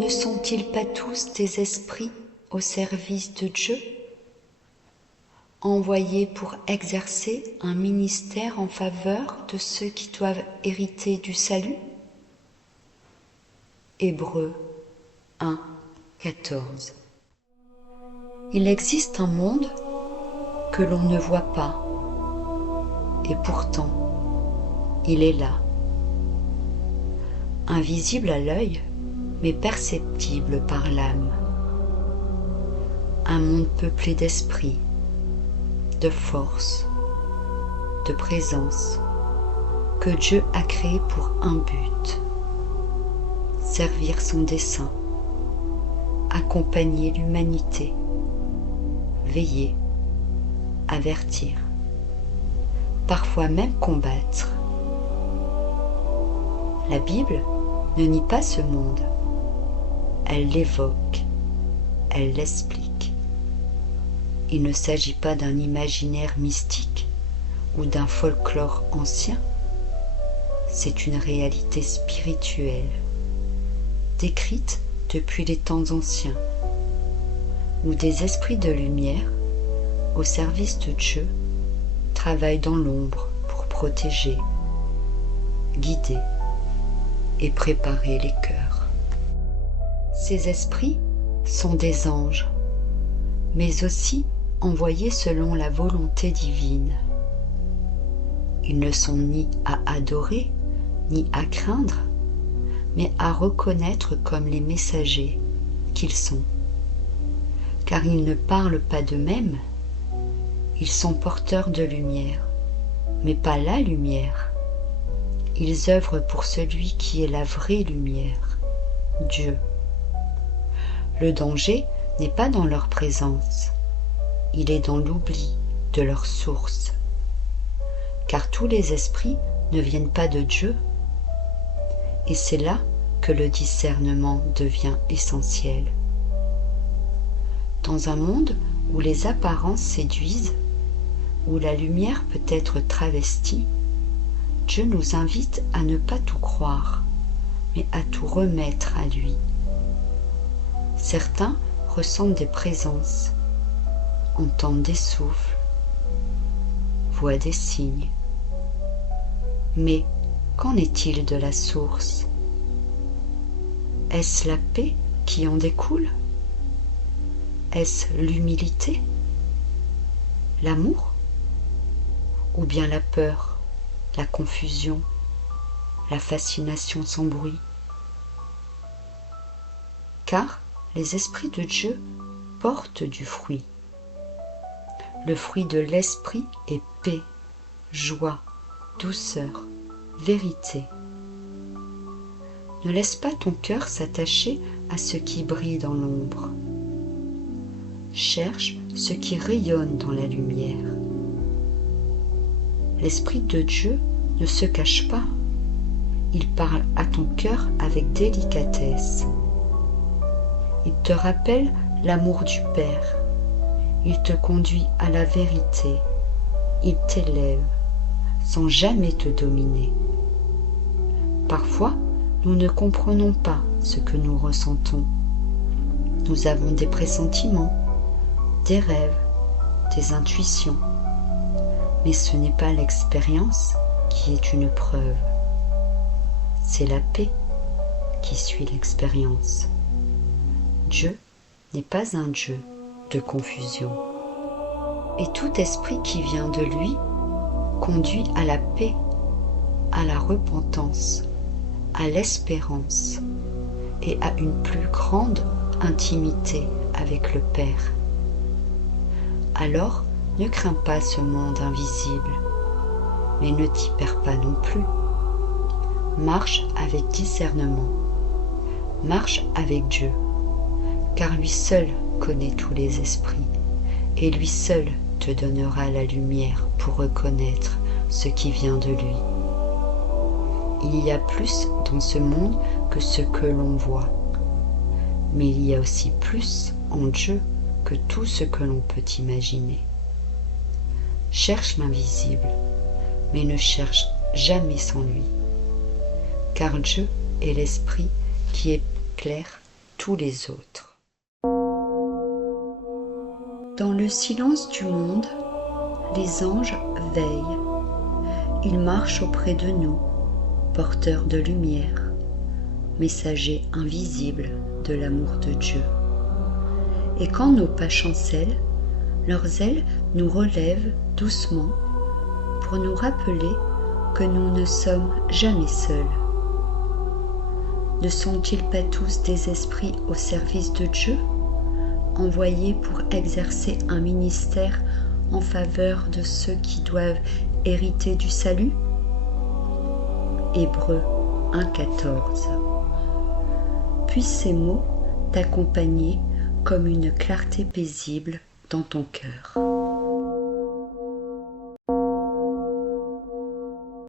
Ne sont-ils pas tous des esprits au service de Dieu, envoyés pour exercer un ministère en faveur de ceux qui doivent hériter du salut? Hébreux 1, 14. Il existe un monde que l'on ne voit pas, et pourtant, il est là. Invisible à l'œil, mais perceptible par l'âme. Un monde peuplé d'esprit, de force, de présence, que Dieu a créé pour un but: servir son dessein, accompagner l'humanité, veiller, avertir, parfois même combattre. La Bible ne nie pas ce monde, elle l'évoque, elle l'explique. Il ne s'agit pas d'un imaginaire mystique ou d'un folklore ancien, c'est une réalité spirituelle, décrite depuis les temps anciens, où des esprits de lumière, au service de Dieu, travaillent dans l'ombre pour protéger, guider et préparer les cœurs. Ces esprits sont des anges, mais aussi envoyés selon la volonté divine. Ils ne sont ni à adorer, ni à craindre, mais à reconnaître comme les messagers qu'ils sont. Car ils ne parlent pas d'eux-mêmes, ils sont porteurs de lumière, mais pas la lumière. Ils œuvrent pour celui qui est la vraie lumière, Dieu. Le danger n'est pas dans leur présence, il est dans l'oubli de leur source. Car tous les esprits ne viennent pas de Dieu, et c'est là que le discernement devient essentiel. Dans un monde où les apparences séduisent, où la lumière peut être travestie, Dieu nous invite à ne pas tout croire, mais à tout remettre à lui. Certains ressentent des présences, entendent des souffles, voient des signes. Mais qu'en est-il de la source? Est-ce la paix qui en découle? Est-ce l'humilité? L'amour? Ou bien la peur, la confusion, la fascination sans bruit? Car les esprits de Dieu portent du fruit. Le fruit de l'esprit est paix, joie, douceur, vérité. Ne laisse pas ton cœur s'attacher à ce qui brille dans l'ombre. Cherche ce qui rayonne dans la lumière. L'Esprit de Dieu ne se cache pas. Il parle à ton cœur avec délicatesse. Il te rappelle l'amour du Père. Il te conduit à la vérité. Il t'élève sans jamais te dominer. Parfois, nous ne comprenons pas ce que nous ressentons. Nous avons des pressentiments, des rêves, des intuitions. Mais ce n'est pas l'expérience qui est une preuve. C'est la paix qui suit l'expérience. Dieu n'est pas un Dieu de confusion. Et tout esprit qui vient de lui conduit à la paix, à la repentance, à l'espérance et à une plus grande intimité avec le Père. Alors, ne crains pas ce monde invisible, mais ne t'y perds pas non plus. Marche avec discernement, marche avec Dieu, car lui seul connaît tous les esprits, et lui seul te donnera la lumière pour reconnaître ce qui vient de lui. Il y a plus dans ce monde que ce que l'on voit, mais il y a aussi plus en Dieu que tout ce que l'on peut imaginer. Cherche l'invisible, mais ne cherche jamais sans lui, car Dieu est l'Esprit qui éclaire tous les autres. Dans le silence du monde, les anges veillent. Ils marchent auprès de nous, porteurs de lumière, messagers invisibles de l'amour de Dieu. Et quand nos pas chancellent, leurs ailes nous relèvent doucement pour nous rappeler que nous ne sommes jamais seuls. Ne sont-ils pas tous des esprits au service de Dieu, envoyés pour exercer un ministère en faveur de ceux qui doivent hériter du salut? Hébreux 1,14. Puissent ces mots t'accompagner comme une clarté paisible dans ton cœur.